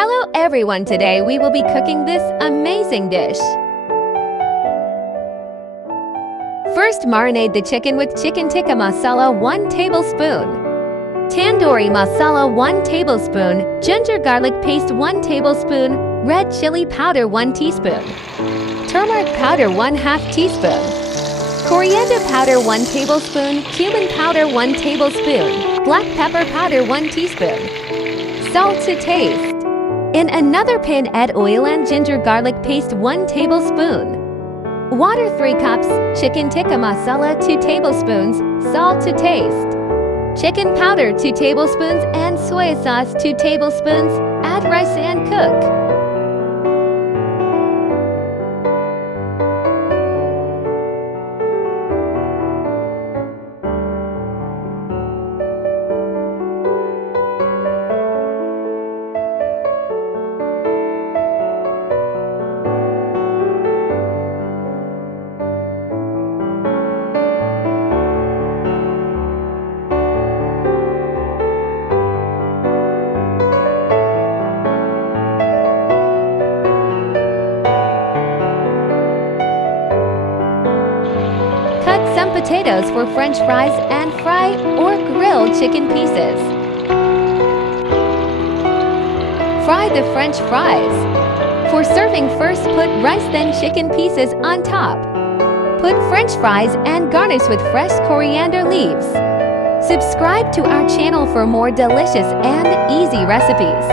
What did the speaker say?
Hello everyone, today we will be cooking this amazing dish. First, marinate the chicken with chicken tikka masala 1 tablespoon, tandoori masala 1 tablespoon, ginger garlic paste 1 tablespoon, red chilli powder 1 teaspoon, turmeric powder 1/2 teaspoon, coriander powder 1 tablespoon, cumin powder 1 tablespoon, black pepper powder 1 teaspoon, salt to taste. In another pan, add oil and ginger garlic paste 1 tablespoon, water 3 cups, chicken tikka masala 2 tablespoons, salt to taste, chicken powder 2 tablespoons and soya sauce 2 tablespoons. Add rice and cook. Cut some potatoes for French fries and fry or grill chicken pieces. Fry the French fries. For serving, first put rice then chicken pieces on top. Put French fries and garnish with fresh coriander leaves. Subscribe to our channel for more delicious and easy recipes.